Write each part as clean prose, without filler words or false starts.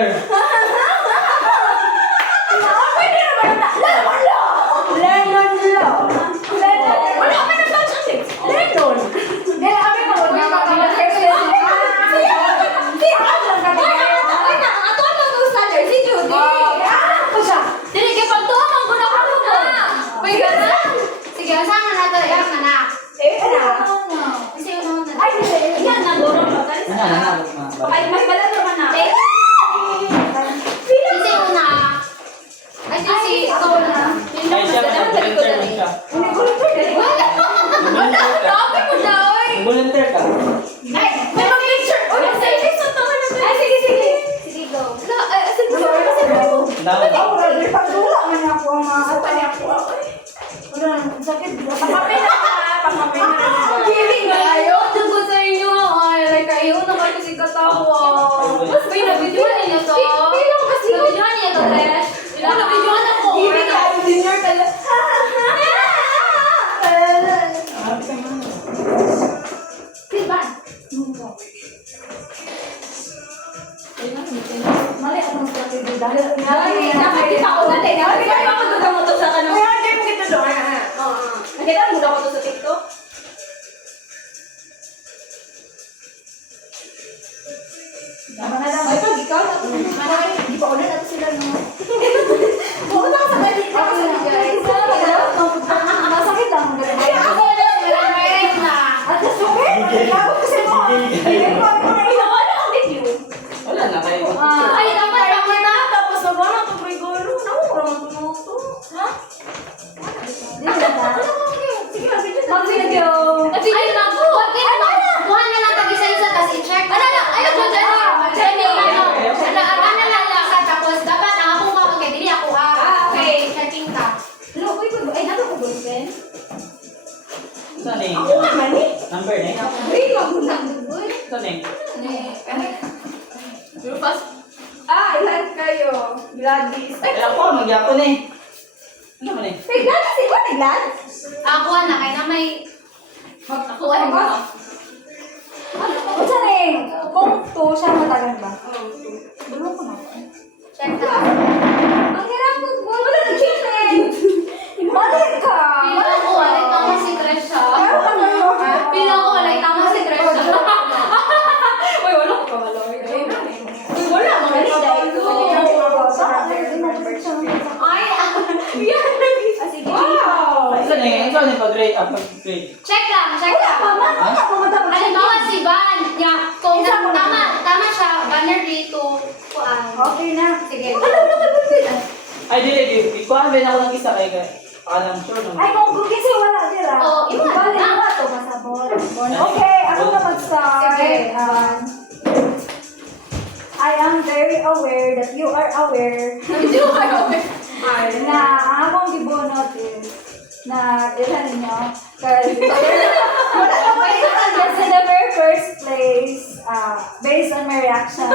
Sir. Pwede naman na. Lemon law. Lemon law. Wala ka na touch ulit. Lemon. Hindi, abi mo. Hindi ka mag-first lesson. Si Judy. Ako siya. Dili kay pagtuon ko na ako na. May gana. Sige, saan na nato yang anak. Kasi una na. Ay, yan na guro pa. Ano? Ay, mas bala naman na. Kasi una. Ay, kasi ikaw na. Ay, siya ka volunteer mo siya. Wala, grabe mo na, oy. Volunteer ka. Ay, may mag-picture. Uy, sige, ay, sige, sige. Sige, go. Dapat. Ako, brother, pagdula man ako ang mga kapanya ko. Wala, sakit. Pangapin na ka. Pangapin na ka. Kiling na kayo. Dugo sa inyo. Ay, like kayo na kayo kasi katawa. Mas may nabidyoan ninyo to. Kilang kasi. Nabidyoan niya to, Tesh. Nabidyoan ako. Kiling ka. Junior ka lang. Diba? Mali akong strategy dahil Nakakita ko na din. Nakakita ko na mo to sa kanong. Kaya hindi mo kita doon. Nakita mo na ko to sa TikTok? Tama na lang. Ay, pag ikaw, di pa ulit natin sila no. Pumunta ka sa balik. Ako na guys. Masakit lang. Ay, ako na meron na. At least okay. Lawag kasi mo. Wala akong video. Wala na kayo. Ay, dapat ako na. Tapos nagwala to Gregorio. Nawala mo to. Ha? Sige lang, sige lang. Mag-video. Ay, naku. Bakit na? Kuha na lang tag-isa-isa, tapos i-check. Ano lang? Ayun, Jojo. Jenny, ano? Ano lang isa, tapos dapat ang ako ka mag-edili ako. Okay, checking ka. Hello, uy, ay, nato ko boyfriend. Saan eh? Ako naman eh. Number na eh. Uy, magulang. Uy. Saan eh? Ilan kayo? Gladys. Ay, Kaya ako, magyapon eh. Ano man eh? may Gladys eh. What, Gladys? Ako na, kaya na may magkakuha mo. Ano siya rin? Kung to siya matagal ba? Dulo ko na. Check ka. Ang hirap ko. Wala na chicken. Balik ka. Pila ko, walay tama si Tresha. Ayaw ka na yun. Pila ko, walay tama si Tresha. Uy, wala ko pa. Uy, wala. Mga Ay, sige. Wow. Saan eh? Saan eh pag-grade? Pag-grade. check lang, check Wala pa. lang. Wala pa. Matapos. Halimbawa si Van, kung tama siya, banner dito, kuan. Okay na. Sige. Ay, di. Kuhaan ba na ako ng isa kay alam sure naman. Ay, kung kasi wala dira. Oo, iwan. Balik mo ito, masabot. Okay, ako na mag-start. Sige. I am very aware that you are aware na ang akong gibunot is na ilan ninyo. Kasi wala ka pa in the very first place, based on my reaction,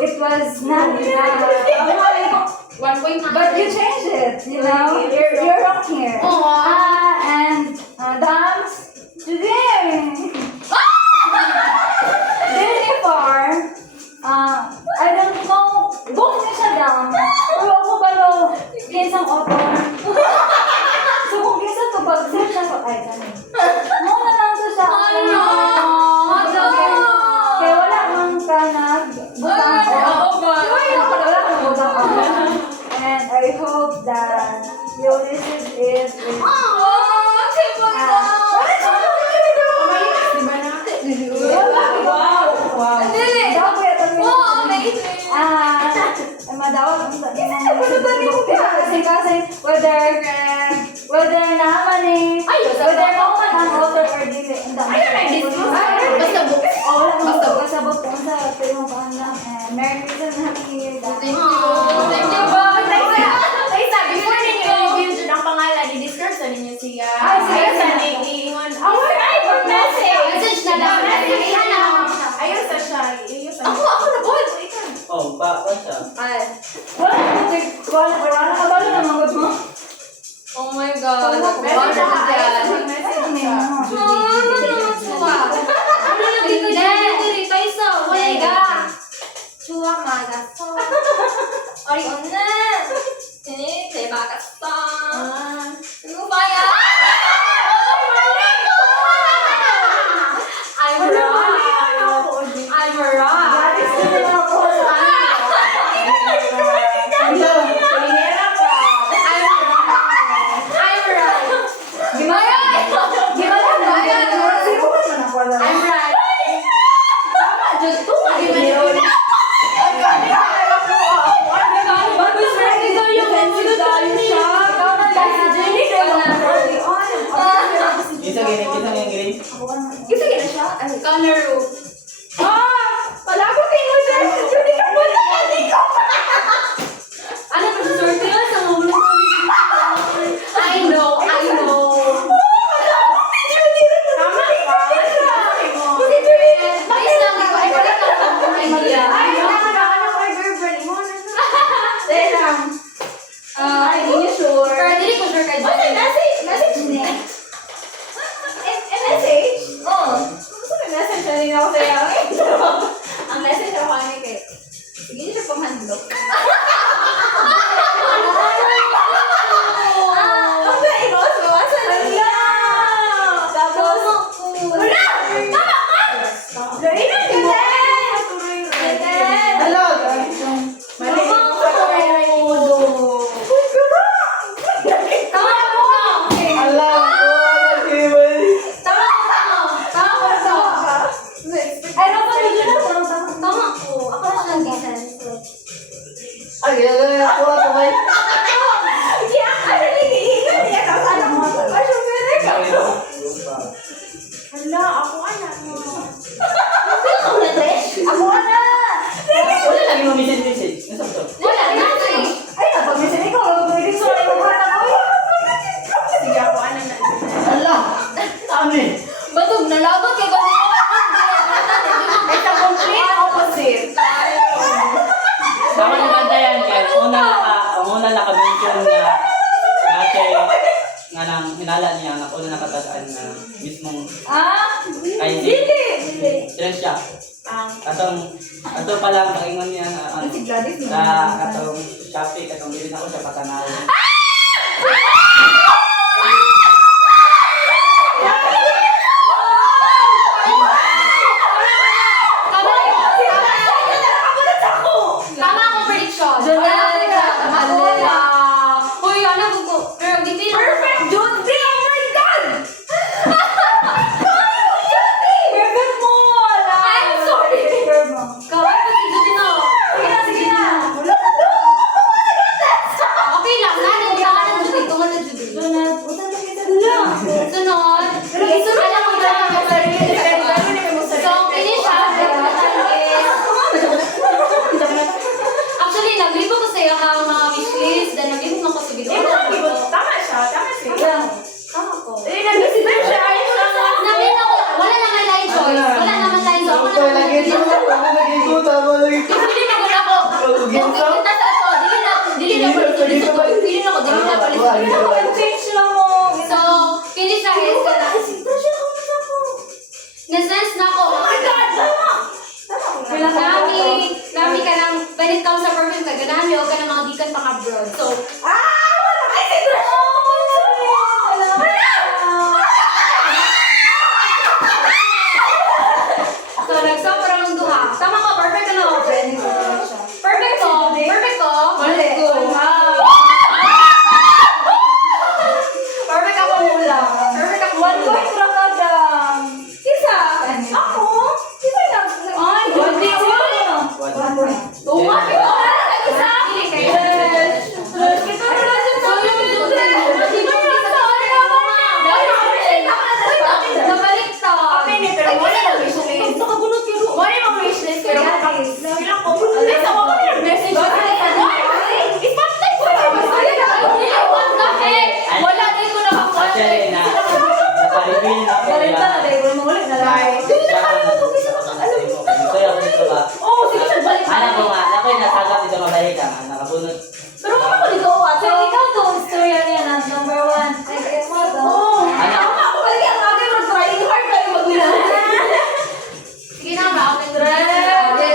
it was not but you changed it, you know? You're wrong here. And dance today. Jennifer, I don't know, book niya siya dam. Pero ako ba no, kinsang auto. So kung kinsa to pag set siya sa ay ganun. Mo na lang to siya. Kaya wala man ka nagbutang ko. Wala ka nagbutang. And I hope that you listen it with madawag ang kasi whether naman eh whether mo man ang author or dili Basta book. wala mo basta book kung sa pero mo pa lang and Merry Christmas and Happy New Year guys. Thank you po. Ay, sabi ko ninyo i-review dyan ang pangalan, i-discuss na ninyo siya. Ay, sige, Ayun sa sige. nag-iwan. Ay, for message! Message na lang. Message na lang. Message. Ayun sa siya. Ayun sa Ako na po. Oh, pa siya. Wala na kabalo na mga mo. Oh my God. Message siya. Ayun sa message siya. Ano na dito dyan? Dito isa. Wala ka. Chua maga. Ori onna. Ini 대박았어. 이거 봐요. I'm right. I'm right. I'm right. Gimana? I'm right. Isa yung green. Kangaroo. Ano ba sa sorte ka? Sa ulo ko. I know. Please lang, ikaw ay pala ka idea. Pero dili ko sure kay Jenny. Ang message ako kami kay, sige niyo siya panghandlok. Ang ba-ibos, bawasan nila. Tapos, wala! Tama ka! Loinan ka din! Hello! Mali. Tama ko na. Alam ko! Tama ko na. Tama ko. Ako na siyang decent. Ay, ako may... Hala, ako anak mo. Wala lagi mo message. Nasa to? Wala na kay. Sige, ako anak na. Ala! Kami! Batog na labot kay ganito. It's a complete opposite. Tama na bantayan kay ang una naka-mention na dati nga nang hinala niya na una nakatadaan na mismong kay Sino siya? Ato pa lang kaingon niya na sa atong Shopee katong bilhin ako sa Patanaw. Tama akong prediction. Uy, ano ko? Pero di feel Perfect, Junti! Oh my God! I'm sorry. Kawai pa si Judy no. Okay lang, nanin sa akin ng Judy. Tungan na Judy. Sunod. Alam mo ba? So, finish siya. Actually, naglibo ko sa iyo mga wishlist. Then, naglibo ko sa video. Tama siya. Tama ko. Nag-isip siya. Namin ako, wala naman line choice. Wala naman line choice. Ako Ito naman lagi ito. Ako nag-ito. Tama lagi ito. Dili na gud ako. Pag-ugin Okay, ka? kita sa ako. Dili na palit. Dili na palit. So, finish na is ka na. Na-sense na ako. Nami ka ng, when it comes sa perfume ka, ganahan mo ka ng mga gikan pang abroad. So, nagsobrang ng duha. Tama ko, perfect ano? Perfect ko. Perfect ko. Perfect ako mula. Perfect ako mula. Actually, naka-reveal na ko yan. Anak ko nga, ako'y nasagap dito mabalik ka. Nakabunot. Ikaw tong story yan, number 1. Sige na ba? Okay.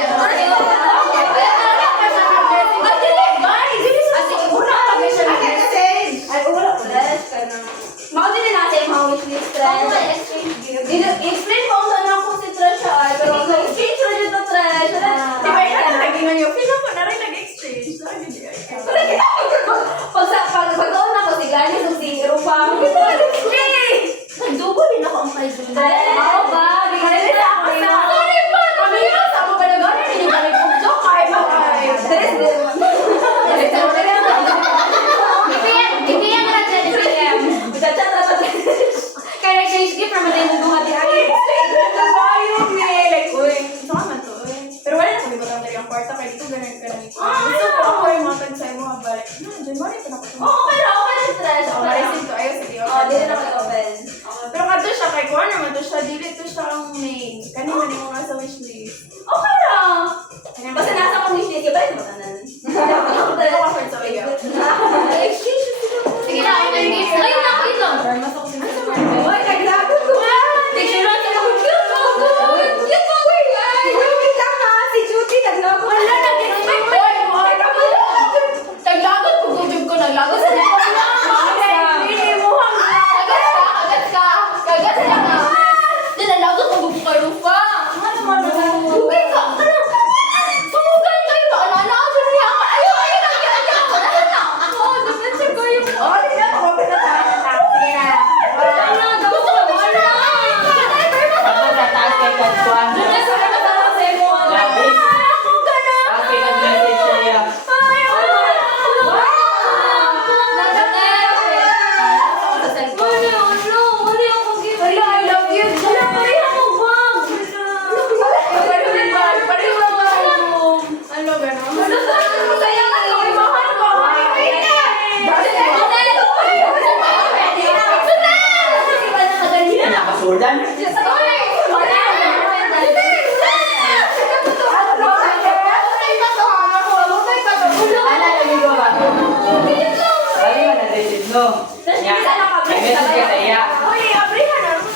Sabi mo, nag-receive no. Nya, nag-message ka sa iya.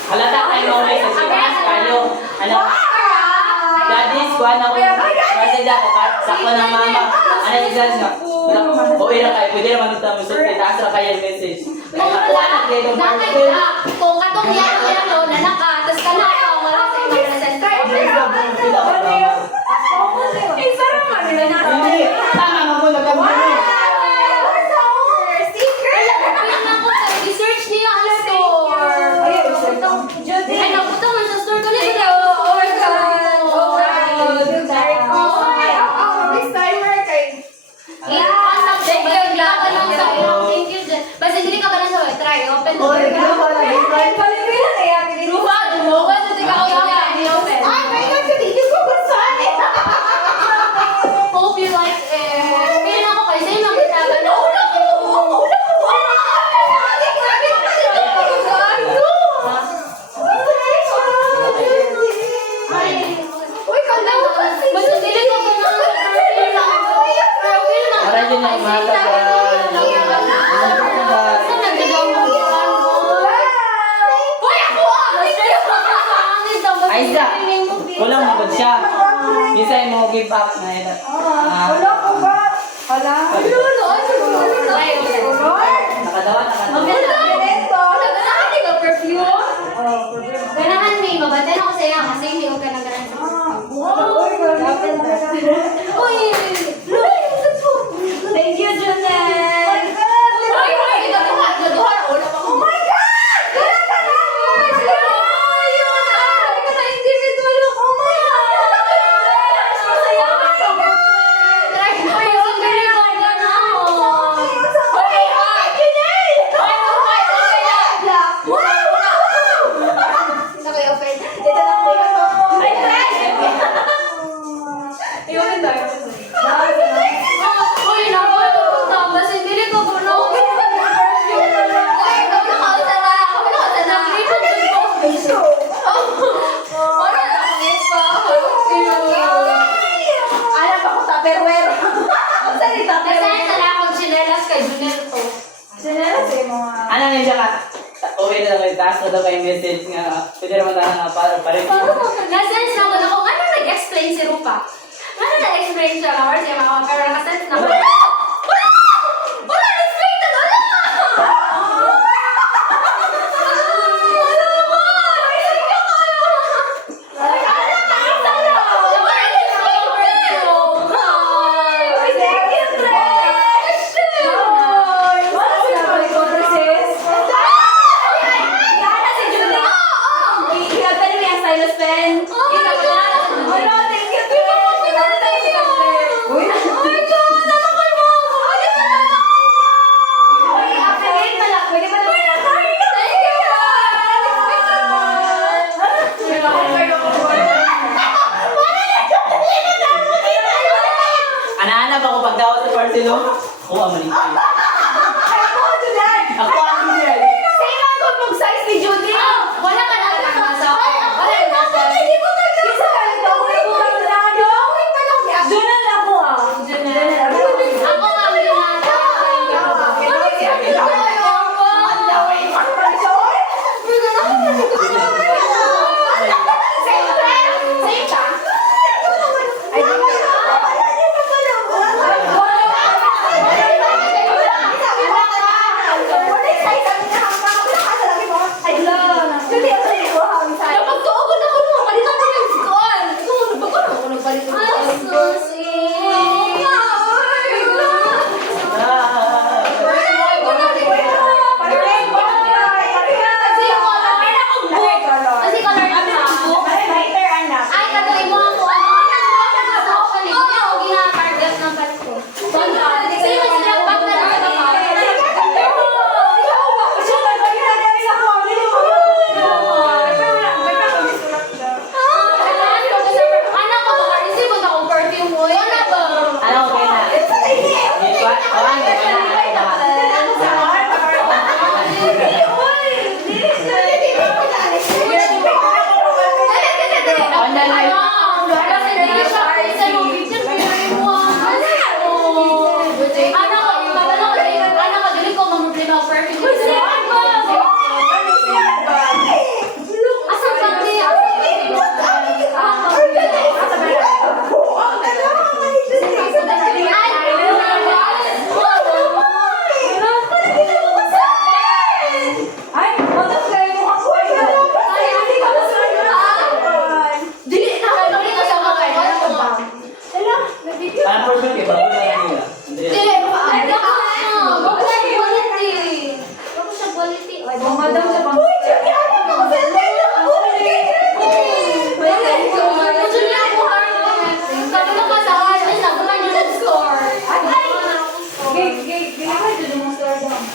Halata kayo mo message kayo. Ano? Daddy's kuha na ko. Message ako sa ko ng mama. Ano yung daddy nga? O ira kayo, pwede naman ito mo sulti. Taas na kayo yung message. Kaya nakuha na kayo ng parcel. Kung katong yan na naka, tas ka na ako, wala sa inyo na send. Hindi, tama mo muna kami. I-search niya ang store. Ay, napunta man sa store ko nito. Thank you, Jen. Basta hindi ka ba lang sa try, open the door. Hope you like it. Pili ako kayo, sa'yo lang kita. Basta dili ko ba Para yun ang mata ka. Saan nagagawa mo? Hoy, ako Ay, siya. Kulang mo siya. Minsan mo give up na yun. Nakadawa. Ganahan may mabatay ako sa iyo kasi hindi ko ka nang ganahan. Uy! Thank you, Junet! Oh my God! Ano na siya ka? Uwi na lang taas na daw kayo message nga. Pwede naman tayo nga parin. Na-sense na ko na kung ano nag-explain si Rupa. Ano nag-explain siya? Or siya mga pero nakasense na ko. Wala na-explain na wala! Ana-ana ba ko pagdawa sa parcelo? Oo, amanin ko. Ako ang yan. Wala ka na nasa. Junet ako ah! Junet ako. Ako nga binata. Napagtuogon ako nung kalita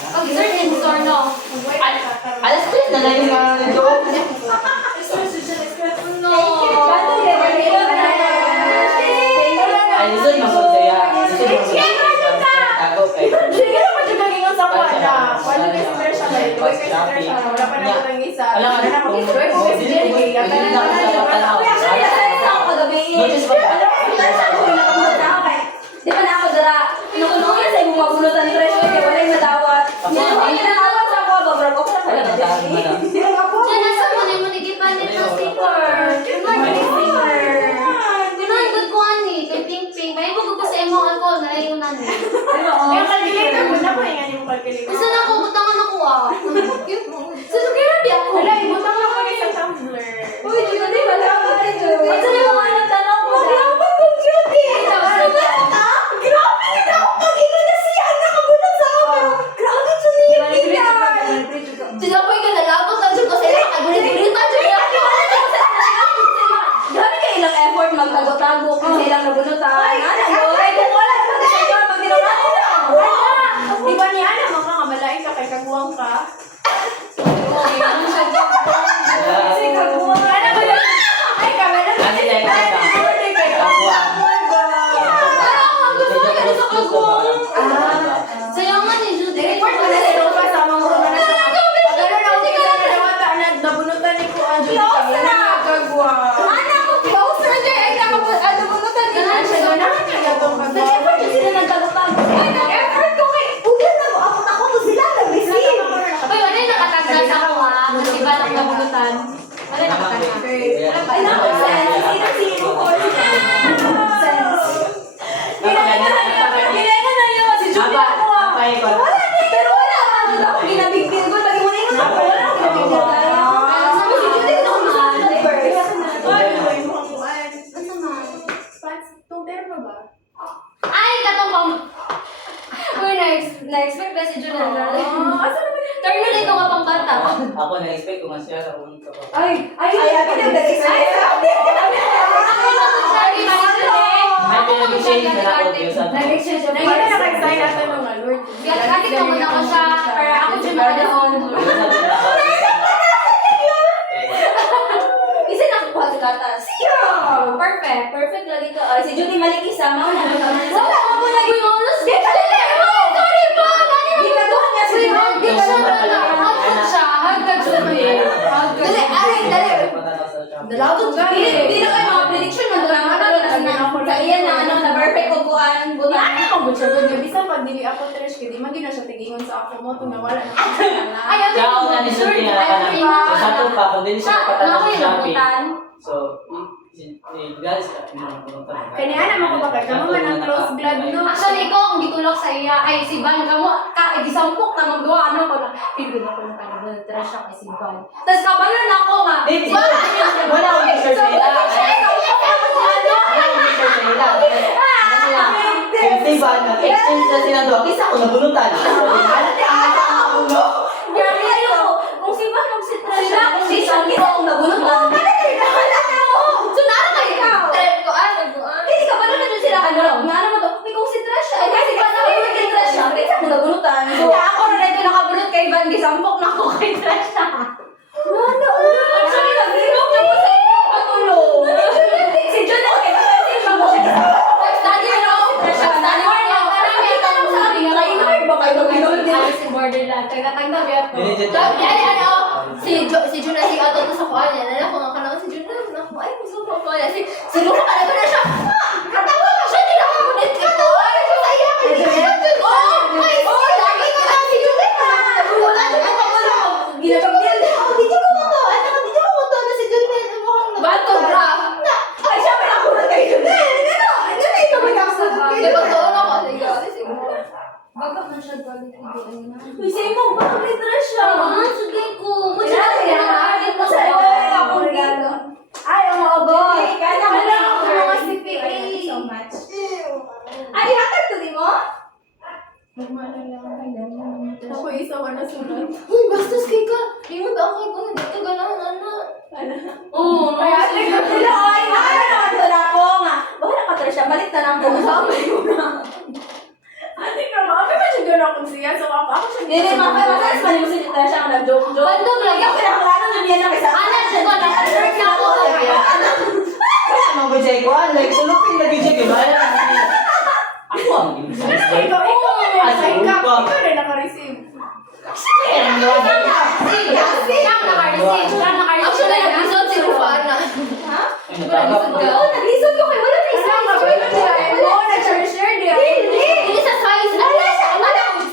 Pag-search in store, no? Alas 3 na lang yung doon. No. Ay, lisod masod siya. Lisod masod. Tago kay. Sige naman yung gagingon sa kuha na. Wala na stress siya kayo. Wala ka stress siya. Wala pa na ko ng isa. Alam Wala na mag-stress. Wala ko si Jenny. Gata na naman na siya. Notice ko ba? Di ba na ako dara? Inukulungan sa imong mabunutan tres kaya wala yung madawat. Hindi na awat sa ako, babrag ako sa Wala na tayo madam. Diyan, nasa mo na mo nagipan nito sticker. Pinagod ko ani, kay Ping Ping. May bugod ko sa imong alcohol, nalayunan ni. Yung calculator mo na po yung ano yung calculator. Isa na ako, butangan ako ah. Susukirabi ako. Wala, ibutang lang ko sa Tumblr. Uy, Judy, wala ka rin, Judy. At sa yung mga nagtanong mo, dapat kong Judy. Grabe ka daw. Pag-ino na siya, nakabunod sa ako. Grabe, Judy, hindi Sinapoy ka nalabot ang ko sa ila. Kagulit-gulitan siya. Grabe ka ilang effort magtago-tago kung ilang nabunutan. Ano, ay, kung wala, mag-isayar, mag-dinaranin na. Di ba ni Ana, makakabalain ka kay kaguwang ka? Kasi kaguwang. Ano ba yun? Ay, kamera. Ano yan? Sayangan ni Judy. Report mo na sa lupa sa mga room na sa mga. Pag ano na umpisa na nawata na nabunutan ni ko ang Judy. Close na. Kagwang. Anak ko, close na dyan. Ay, nabunutan din. Ganun siya doon. Nagagawang Nag-effort kagwang. yung sila nagtago-tago. Ay, nag-effort ko kay... Uyan na mo. Ako to sila. Nag-receive. Uy, ano yung nakatagdas ako ha? Iba lang nabulutan. Ano yung nakatagdas? Ay, naku, sense. Sino-sino ko. Sense. Ginaya na yun. Si Judy ako ah. Wala na. Pero wala. Ano na ako ginabigbil ko. Lagi mo na yun ako. Wala ako ginabigbil tayo. Sabi si Judy ko ako sa first. Ay, mukhang kuhaan. Ano naman? Itong termo ba? Ay, katong pang... Uy, na-expect na si Judy. Asa naman yun? Turn na dito ka pang bata. Ako na-expect ko nga siya sa unang ko. Ay, ako na nag-expect. Ay, Ako na to siya, di ba? Ay, pinag-exchange na ako yung sa nag-exchange of Nagkita na nag-sign natin ng Lord. Kasi naman ako siya, para ako siya magkakaon. Isa nakukuha sa gatas. Perfect. Perfect lagi ka. Ay, si Judy malik isa. Mauna. Wala ako na Uy, honest, di ka dali. Sorry ba? Di ka doon niya si Di siya na. Hagod siya. Hagod siya. Dali, aray, dali. Dalawag ka. Hindi na kayo mga prediction. Madulang matalo na sa iyan na ano na perfect upuan. Buta Buta. na ako siya doon. Bisa pag dili ako trash kaya di man gina siya tigingon sa ako mo tung nawala na ako na. Ay, okay. Kaya ako na ni Judy na So, sa ito pa, kung din siya patanong sa Shopee. So, guys, Kanya na mo ba kay kamo man ang close blood no. Actually, ko, kung gitulok sa iya, ay, si Van, kamo, gisampok na magduwa, ano ko na, figure ako na kanina, trash siya kay si Van. Tapos kabalo na ako nga, Wala akong research sa ila. Wala akong research sa ila. Kung si Van, exchange na sila doon. Kisa ako nabunutan. Grabe kayo. Kung si Van mag-sitra siya, kung si Sam kita kung nabunot mo. so nara kayo, trip ko, Hindi ka pala na dyan sila ano. Nga naman to. May kung si Trash siya. Ay, kasi pa sa akin kay Trash siya. Kaya kung nabunutan. kaya ako na dito nakabulot kay Van, gisampok na ako kay trash siya. Actually, nag-remoke na po sa pagulong. Si John na kay Trash siya. Study mo, trash siya, study mo, marami ang tanong sa akin, Kainard ba kayo mag-remoke din? si borderland, tagatagda biya ko. Legit. Sabi ay ano, si Juna si Ato to sa kuha niya. Nala ko nga kanang si Juna, ay gusto ko ko niya. Si Luka ka na siya. Katawa ka siya nila ako ulit ito. Ay, ko sa iya kay Juna. Oh, ay, lagi ko lang si Juna. Wala siya ka wala. Ginagabdiyan din ako. Dito ko mo to. Ano ka dito ko mo to na si John na Bato bra. Ay, siya may ako na kay John. Ano na ito may kakasal Di ba to ako sige siguro. Baga man siya galit ko na. Uy, sa'yo mo, bakit may Trash siya? Sige ko. Mo Wala siya siya. na. Mo sa iyo ako regalo. Ay, ang mga boss. Kaya mo lang ako mga CPA. Thank you so much. Ay, hatag to di mo? Ako isa ko na sunod. Uy, bastos kay ka. Di mo ba ako kung dito ganahan ana. Oo, Ay, ate ko sila. Ay, nakala naman to na ako nga. Wala ka Trash siya. Balik na lang ko. Sabay mo na. Ate ka mo, ako ba siya doon kung siya. So ako siya. Hindi, masas pa yung sinita siya ang nag-joke-joke. Bandog lang. Ikaw pinakalano dyan yan na kaysa. Ano, siya ko, naka-alert na ako. Ano ba siya ko? Like, sulupin lagi siya, di ba? Ako ang size boy. Ikaw Asa ikaw upang. ikaw rin naka-receive. Actually, nag-result si Rufana. Ay, natagap ko. Oo, nag-listen ko kayo. Wala na isa. Nag-share di. Hindi sa size.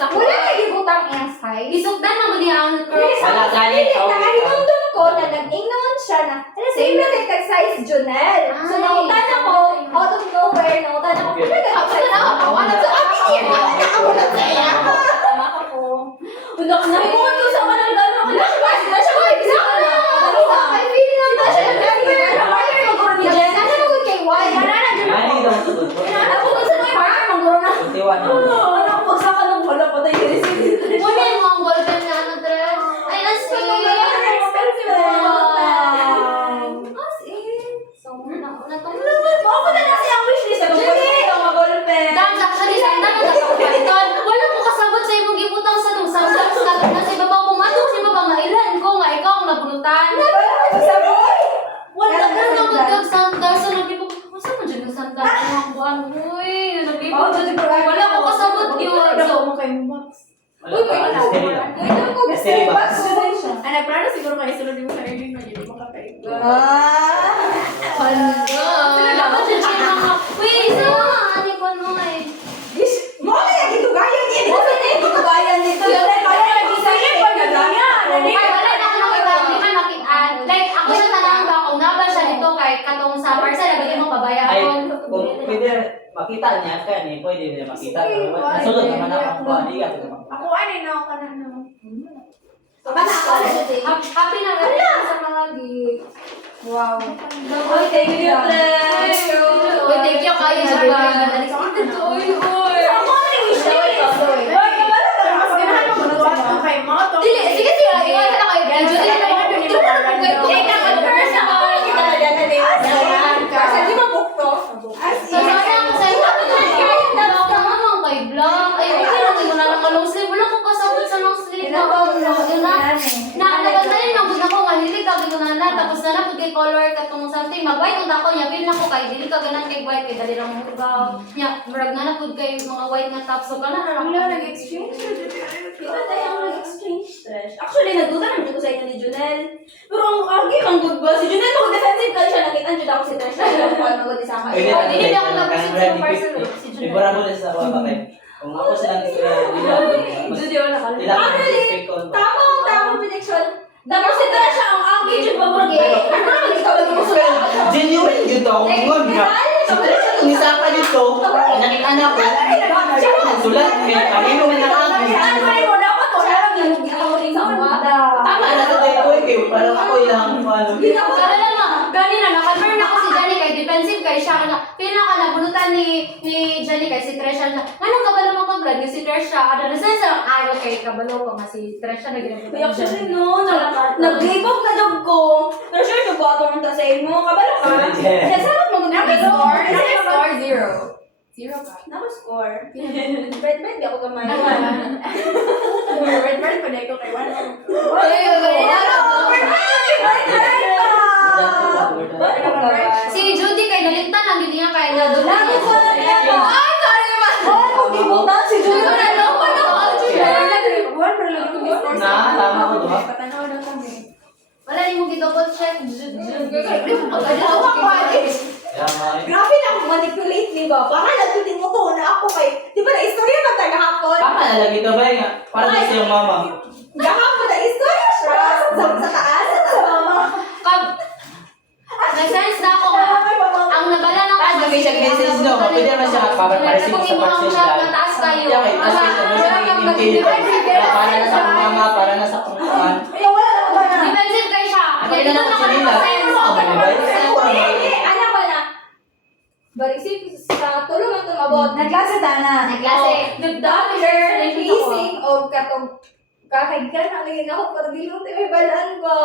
Wala na gibutang iyang size. Isugdan na mo niya ang curls. Wala gani. Nakahinundon ko na nag-ingnon siya na, same na kay tag-size Jonel. So, Ay. nautan ako, out of nowhere, nautan ako, wala ka tag-size. Tama ka po. Nakipungan ko sa kanang gano'n. Wala siya ba? Wala siya ba? Isa ka na. I feel na Wala siya nag-number. Partner mag-guro ni Jen. Ano mo kay Juan? Gani daw sa tuto. Ako kung saan may partner mag-guro na. Kuntiwan mo. Ano ko sa kanang wala pa tayo receive. Muna yung mga ballpen na ano dress. Ay, ang sweet. Expensive. As in. So, una to. Ako na kasi ang wishlist. Ako pa ito mag-gulpen. Dance actually sa ina na sa kapaliton. Wala ko kasabot sa imong gibutang sa nung sandals ka na sa ibabaw mo mato sa ibabaw nga ilan ko nga ikaw ang nabunutan. Wala ka na magdag sandals sa nagibog. Masa man jud ang sandals ang buwan uy, nagibog. Wala ko kasabot yun. So, mo kay Max. Wala pa. Mystery lang. Mystery box. Plano siguro kayo sunod yung sa early na yun. Makapay. hala. Dapat siya siya mga, uy, isa mga ani ko no eh. Ay, wala na ako nakita, di man nakitaan. Like, ako sa tanang ba, kung naba siya dito kay katong sa parcel, nabili mo Ay, pabayaron. kung pwede makita niya ka ni, pwede niya makita. Nasulod naman ako. Hindi ka naman. Ako ano na ako na no. Happy na rin sa mga gift. Wow. Uy, thank you, Tres. Uy, thank you kayo sa mga. Uy, uy. Mas ganahan mo magtuwa ko kay Moto. Dili, sige, sige. Iwan ka na kayo. Dili, dili na kayo. Dili na kayo. Dili na kayo. First ako. So, sana ako sa iyo. Vlog naman kay vlog. Ay, okay lang. Hindi mo na lang long sleeve. Wala ko kasabot sa long sleeve. Yun na. Nagandalin lang po na ko. Mahilig ka. Gito na na. Tapos na na po kay color katong something. Mag-white kung ako niya. Feel na ko kay. Dili ka ganan kay white. Kay dali lang mo ba. Nya, marag na na po kay mga white nga top. So, kana na lang. Nag-exchange. Kita tayo ang nag-exchange trash. Actually, nagduda naman ko sa inyo ni Junel. Pero ang argue ang good ba? Si Junel mag-defensive ka siya. Nakita niyo daw si Trash. Kaya paano mag-isama Pwede siya. na. Hindi na ako nag-visit sa parcel. Si Junel. Ibura mo lang sa baba kay. Kung ako silang Hindi ako nakalimutan. Nila ko Actually, respect ko. tamang prediction. Dapat si Trash ang argue siya pa mag-gay. Pero ikaw nag-usulan. Genuine dito ako ngon nga. Sa kung isa pa dito, nakita na ko. Siya nagsulat kaya kanino man nakagi. Tama na sa tayo ko eh. Parang ako ilang ano. Kaya lang nga, ganina, naka-burn ako si Johnny kay defensive kay siya na pinaka nabunutan ni Johnny kay si Tresha na anong kabalo mo ka vlog si Tresha ada na sa ay okay kabalo ko nga si Tresha na ginabutan. Actually, no. Nag-give up na job ko. Pero sure, nag-bottom ta sa inyo. Kabalo ka. Kaya sarap mag-score. Score 0. 0 ka. Naka-score. Bed-bed, di ako gamay. Red bird pa dahil ko kay Juan. Si Judy kay nalintan lang gid niya kay na doon. Ay, sorry man. Oh, mag-ibutan si Juno na no. Juan, pero lagi ko score. Na, tama ko diba? Patanaw daw kami. Wala ni mo gidouble check. Kaya mga Grabe na akong manipulate ni ba? Baka nagtutin mo to na ako kay... Di ba na-istorya ba tayo hapon? tama na lagi ito ba nga? Para sa yung mama. Gahapon na-istorya siya. Sa taas, sa mama. Nag-sense na ako nga. Ang nabala ng Tapos may siya message no, pwede naman siya para-parsin Kung sa imo ang parcel shop lang. na taas kayo. Yeah, may message na mo siya nag-indicate. Para na sa mama, para na sa kumpaan. Kaya wala na ba na? Defensive kay siya. Ako Kaya na dito lang na sa kami nila. mag-sense. Ako na ba? Anak ba na? Balik sa tulong ang tumabot. Naglasa ta na. Naglasa. The doctor, leasing o katong kakaigan na lagi ako pero di ko tayo balaan ko.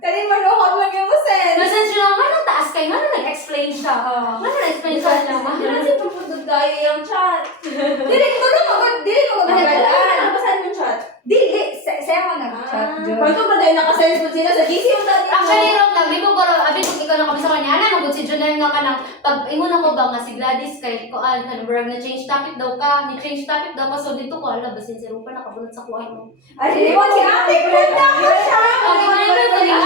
Kani manohod man yung sen. Message lang, anong taas kayo? Ano nag-explain siya? Ano nag-explain siya? Kasi pupundod tayo yung chat. Dili ko magbalaan. Pagko ba tayo nakasense po sila sa GC yung dati? Actually, wrong lang. Di ko ko abi kung ikaw na kami sa kanya. Ano, magod si Junel nga ka ng pag ingon ako ba nga si Gladys kay ko ano brag na change topic daw ka. Ni change topic daw ka so dito ko ala basin si Rupa nakabunot sa kuha mo. Ay, hindi mo si ate ko na ako siya. Oh, di man na ko niya.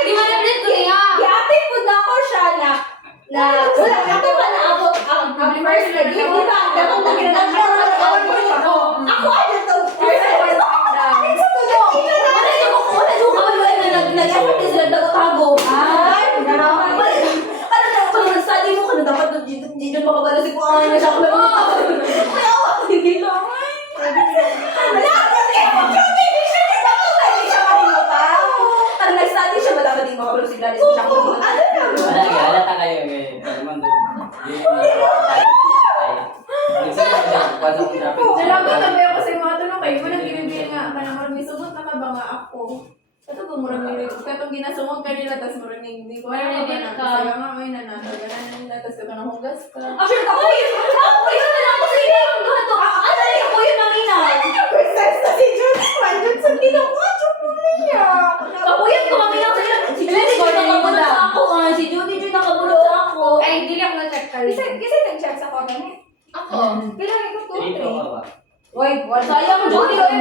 Di man na ko niya. Di ate ko na ako siya na wala ate pa na abot ang first lagi. Di ba? Dapat na ginagawa ako. Ako ano to? Nag-effort din sila tago-tago. Ay, ano na, pag nag-study mo ka na dapat di doon makabalo si Kuang na siya ko lang. Ay, ako, hindi lang. Wala ako siya. Hindi siya makalimutan. Pag nag-study siya, ba dapat di makabalo si Gladys na siya ko lang. Halata kayo ngayon. Naman doon. Nalagot na ba ako sa mga tanong kayo? Walang ginibili nga ka na marami sumot na ka ba nga ako? Ito ko marami katong ginasumog ka nila tapos marami hindi ko alam ba na kasi nga may nanatagalan nila tapos ka na hugas ka. Actually, ako yun na lang ako sa inyo. Ang duha to. Ano rin ako yun mamina. Princess na si Judy Manjun sa ginawa mo niya. Ako yun ko mamina sa inyo. Si Judy Joy nakabulot sa ako. Si Judy Joy nakabulot sa ako. Ay, dili ako na-check ka rin. Kasi nag-check sa comment eh. Ako. Kailangan ko to. Dito ka ba? Wait, what? Sayang Judy Joy.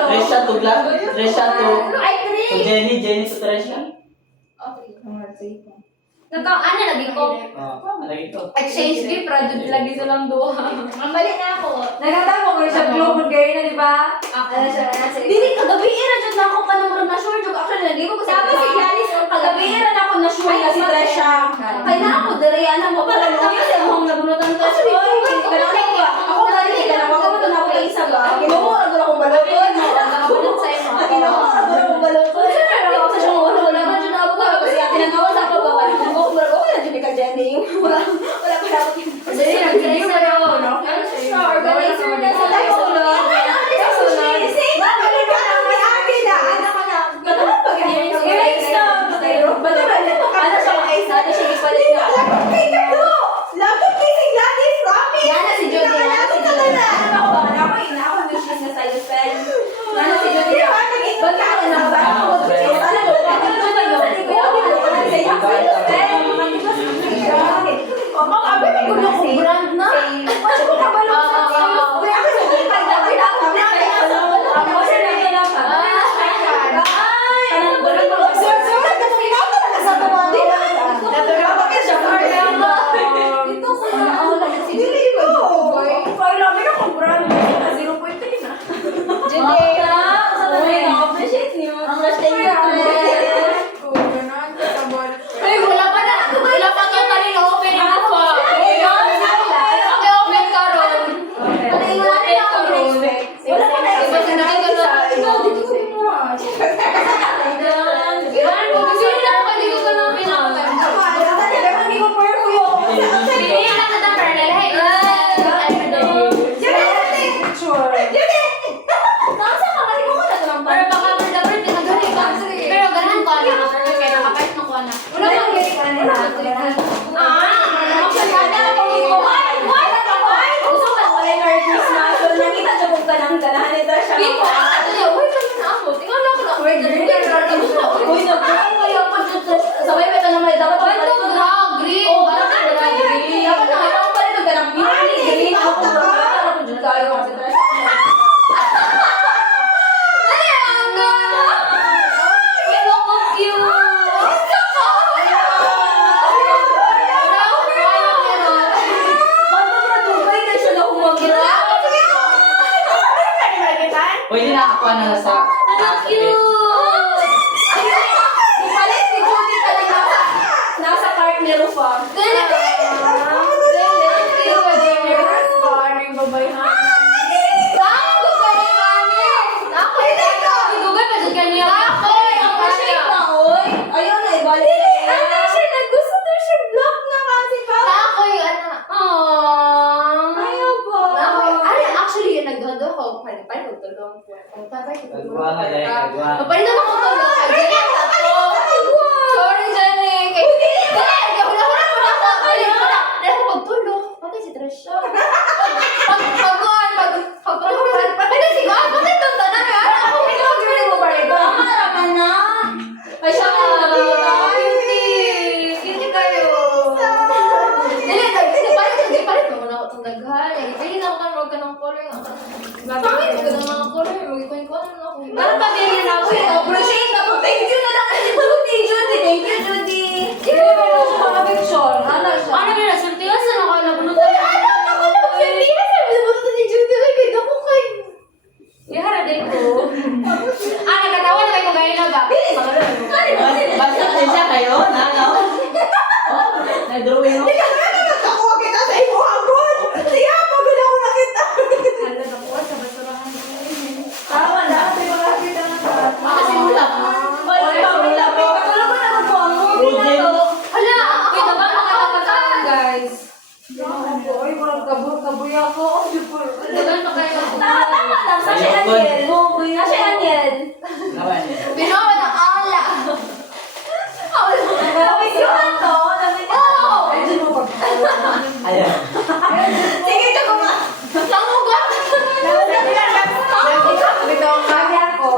Tresha to Gla. Tresha to Ay, three. Jenny to Tresha. Okay. Ano lagi ko? Lagi ko. Exchange gift, project lagi sa lang duha. Ang balik na ako. Nagkatama ko rin siya global kayo na, di ba? Ano siya? Dili, kagabi na dyan na ako panumurag na sure. Joke, actually, nagay ko kasi Tapos si Gladys, kagabi na ako na sure na si Tresha. Kaya na ako, dariyan mo pala. Yun, yung mga nabunutan ko. Actually, kailangan ko ba? Ako dali, kailangan ko ba ito na ako ng isa ba? Ginumura ko akong balokon. Nakabulot sa iyo. Ginumura ko akong balokon. Siyempre, ako sa siyang wala man dyan ako ba? Kasi ate nang awan sa ako ba? Ako ba? Okay na dyan ka Jenny. Wala pa na ako. Dali, nag-release na ako, no? Ano siya? Organizer na sa tayo. Brand na. Wala ko kabalo sa iyo. Kaya ako sa kay dapat ako ako sa nila pa. Ay, wala ko. Sura ka tong ina ka sa tumati. Natulog ka siya. Ito ko na ako lang si Dili ko. Ay, labi na kong brand. 0.3 na. Jedi ka. Sa tabi, appreciate niyo. Ang last day niya. Ay, wala pa na. Wala pa ka kanina open mo pa. Okay, open ka ron. Wala pa na Iba sa nakikita. Iwan mo, gusto nila ako hindi ko ka lang pinakakan. Pili ka lang sa Pernel. Hey, pero baka mo dapat pinagani ka. Pero ganahan ko na. Kaya nakapait na ko na. Wala kang Biko, ato niya, uy, kami na ako. Tingnan lang ako na. Uy, green. Sabay ba ito na may dapat Ba't ito brown, green? Ba't ito brown, green? dapat na ito pa rin ka ng green ako kung ano ko dyan tayo kasi Ay, ang ganda! Ito ko cute! Pwede na ako na sa... Ang cute! nasa cart ni Rufa. Papalit ako tulong. Sorry, Jenny. Dahil ako magtulog. Patay si Tresha. Pagkuhan, pagkuhan. Patay si Juan. Patay itong tanan. Ano ako akong daghan. Pili na ako kan mag kanang color. Pangit ko ng mga color. Magikuin ko ano ako. Parang pamilya na ako eh. Appreciate ako. Thank you na lang kasi Judy. Judy, thank you, Judy. Mga picture. Ano siya? Ano gina? Surtiyasan ako. Nabunutan. Ako lang, Judy. Sabi mo ito ni Judy. Ay, ganda ko kay... Ihara din ko. Nagkatawa na kayo kung gaya na ba? Basta din siya kayo, na, no? Oh, nag-drawing mo. Ako kita sa imo hapon. Siya, pagod ako nakita. Hala, nakuha sa basurahan. Tama na. Kasi malapit na nga. Makasimula ka. Ay, malapit. Katulad ko na ako ang movie na to. Hala! Ako naman nakakatawa guys. Ay, parang kabuy ako. Dagan pa kayo. Tama lang. Sa si Aniel. Sa si Aniel. Naman. Binawa na ala. Nabisyohan to. Oh! Ay, dyan mo pagkakaroon. Ayan. Sige ka kuma. Sangugan! Bitaw ang kami ako.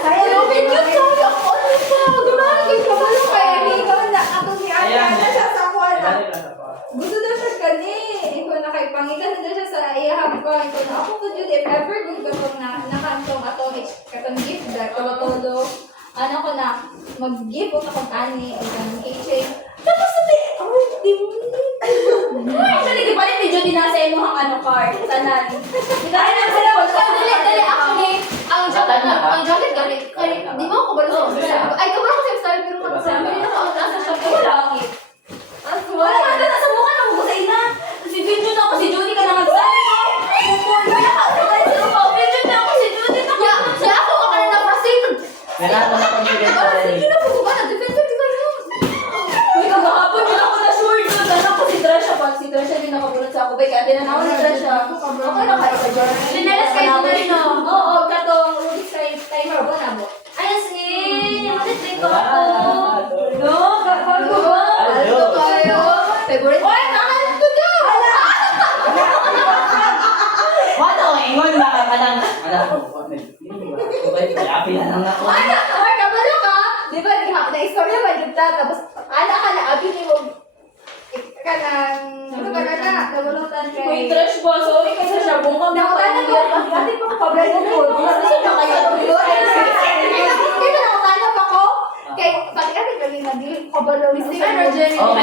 Kaya Yung video tayo ako. Ano pa? Gumana kayo kabalo kaya ni. Ako si Aniel na siya sa kuwan. Ibalik lang sa pa. Gusto daw siya kani. Ikaw na kay pangitan na daw siya sa iyahab ko. Ikaw na ako ko Judy. If ever kung katong na nakantong atong katong gift that todo. Ano ko na mag-gift ko akong ani o ganun keychain. Tapos sabi, di mo. Actually, di pa rin ni Judy nasa imo ang ano card. Tanan. Dahil lang sila Dali, actually, ang Satan na ba? jacket galit. Di mo ako kabalo sa style. Ay, kabalo ko sa style, pero sabi nila ako nasa shop. wala. Wala ka na nasa mukha na mo sa ina. Si Vinjo na ako, si Judy ka na magsabi. Wala ka ano ka sa mukha. Vinjo na ako, si Judy na ako. Ya ako ka na frustrated. Kailangan na confident ka rin. Sige na po ba? Defensive ka na. Uy, kagahapon yun ako na sure doon. Anak ko si Tresha pa. Si Tresha din nakabulot sa ako. Kaya tinanaw ni Tresha. Okay na kayo ka, Jordan. Linalas kayo na rin, no? Oo, katong Rubik's timer ko na mo. Ay, sige. Malit ko ako. Salamat. No, kakal ko ba? Ano? Kayo. Favorite. Uy, nakalit ko daw! Wala ko, ingon na ka lang. Wala ko. Happy na lang ako. Ano? Ay, kabalo ka? Di ba, na-istorya ba dito? Tapos, anak ka na, abi ni mo. Ano ka na? Kabalotan kay... Uy, trash ba? Sorry kasi siya. Bungkang na ko. Dati pa ko pabay ko po. Gusto na kayo. Kaya nakatanap ako. Kay, pati kasi kami naging kabalo. Okay,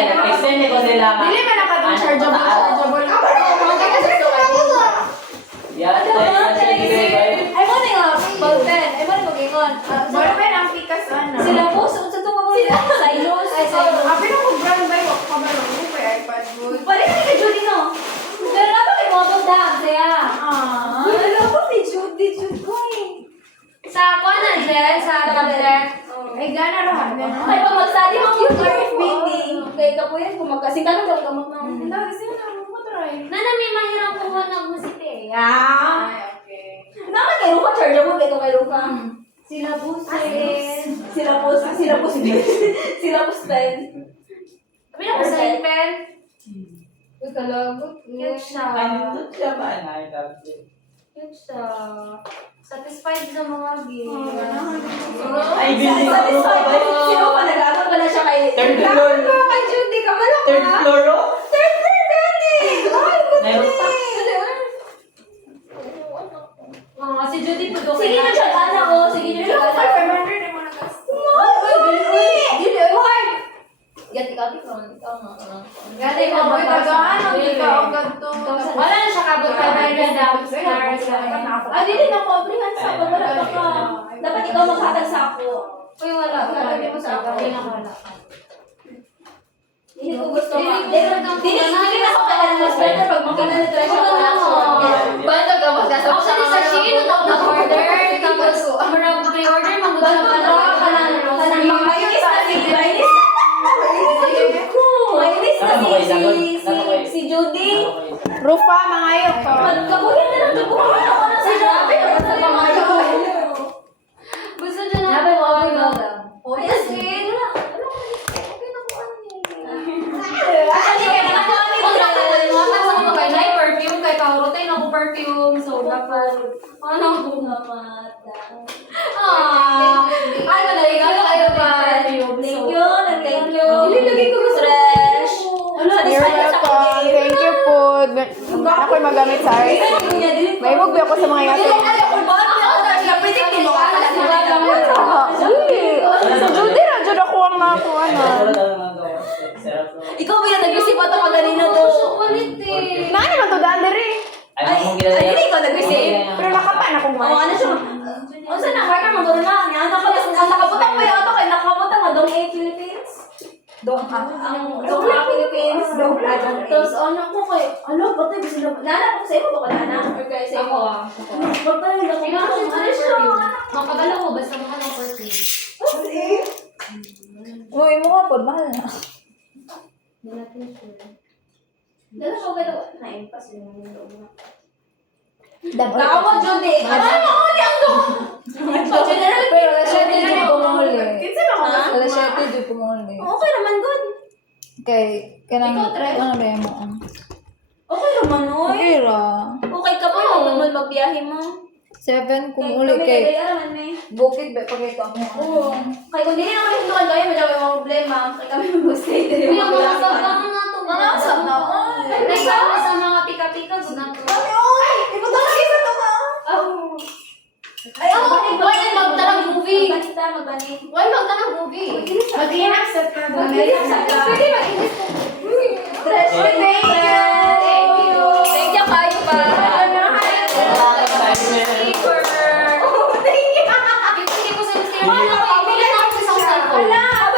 nag-extend ko sila. Dili man nakatong chargeable. Yeah, Ay mo na nga, Balten. Ay mo na mag-ingon. Ballpen ang pikas ano. Sila po, sa mga silos. Ay, silos. Abi na ko brand by ko kabalo ko may iPad good. Pare ka kay Judy, no? Pero nga ba kay Mobile Dam, saya? Uy, alam ko kay Judy, Sa kuan na dyan, sa tablet. Ay gana ro ha. Ay, pag mag-study mo yung RF meeting. Kaya ka po yan, kung magkasitan ka gamot na. Nana may mahirap kuha ng musite. Naman kayo ka, chargeable kayo kayo ka. Sila busi. Sila po style. Abi na ko sa pen. Uy, kalagot. Cute siya. Ano siya ba? Nakita. Cute siya. Satisfied sa mga game. Ay, building ko. Sino ka nag-aabot pa na siya kay... Third floor. Nag-aabot pa kay Judy, kabalo ka. Third floor, oh. Third floor, Judy! Ay, Meron pa. Si Judy po doon. Sige na siya, anak ko. Sige na siya, anak ko. 500 na mo nag-gasto. Judy, ay, why? Gati ka, ikaw nga. Gati ka, Ay, tagaan ang Judy. ikaw ang ganito. Wala na siya kabot ka na rin downstairs. Ah, dili na ko. Abrihan sa ako. Wala pa ka. Dapat ikaw maghatag sa ako. Uy, wala. Wala mo sa ako. Hindi na wala. Hindi ko gusto Dili ka. ko gusto ng Dili na ako kaya mas better pag makita ni Tresha ko lang ako. Banda ka ba? Actually, sa Shein, nag-order. Tapos, marang pre-order, mag-gusto ka na. Mainis na si Judy. Rufa, mga ayok ko. Kabuhin na lang. Kabuhin ako na sa Judy. Gusto niya na. Sabi mo, okay na lang. Oh, yes, eh. Perfume kay Kaurote na ko perfume. So, dapat. Ano? Ano na, ikaw kayo ba? Thank you. Ililagay ko sa trash. You're welcome. Thank you po. Ako'y magamit sa RC. May mugbi ako sa mga yato. Sa Judy ra, Judy ako ang nakuha na. Wala tayo mga gawa. Sarap to. Ikaw ba yan? Nag-receive pa ito kanina to. Nani man to daan diri. Ay, mong ginagawa. Hindi ko nag-receive. Pero nakapan akong Oo, ano siya? O saan na? Kaya mo doon na. Nakabutang mo yung auto kay nakabutang mo. Dong A Philippines. Dong A Philippines. Dong A. Tapos ano ko kay, ano, patay, gusto na, nana ko sa iyo ba ka nana? Or kaya sa iyo? Patay, nakabutang mo. Ano siya? Makabalo ko, basta mahal ang perfume. Uy, mo nga po, mahal na. Dala ko kayo na-impas yung mundo mo. Damo. Nakawa, Judy. Ay, ako ni ang dong. Pero alas 7 di ko mahuli. Kinsa na ka? Alas 7 di ko mahuli. Okay naman, good. Kay, kanang, Ikaw, Tre? ano ba yan mo? Okay naman, oy. Okay ra. Okay ka pa, huwag magbiyahe mo. 7 kung uli kay, naman, may. bukid ba pag ito mo? Oo. Kaya kung hindi naman hindukan kayo, medyo may mga problema. Kaya kami mag-stay din. Yung mga sabang na to. Mga usap na. Ay, May kama sa mga pika-pika, good na to. Ay, iba to lagi sa to ka. Ay, Oh, why not magtanong movie? Magbanit. Why magtanong movie? Mag-inaccept ka. Pwede mag-English. Thank you.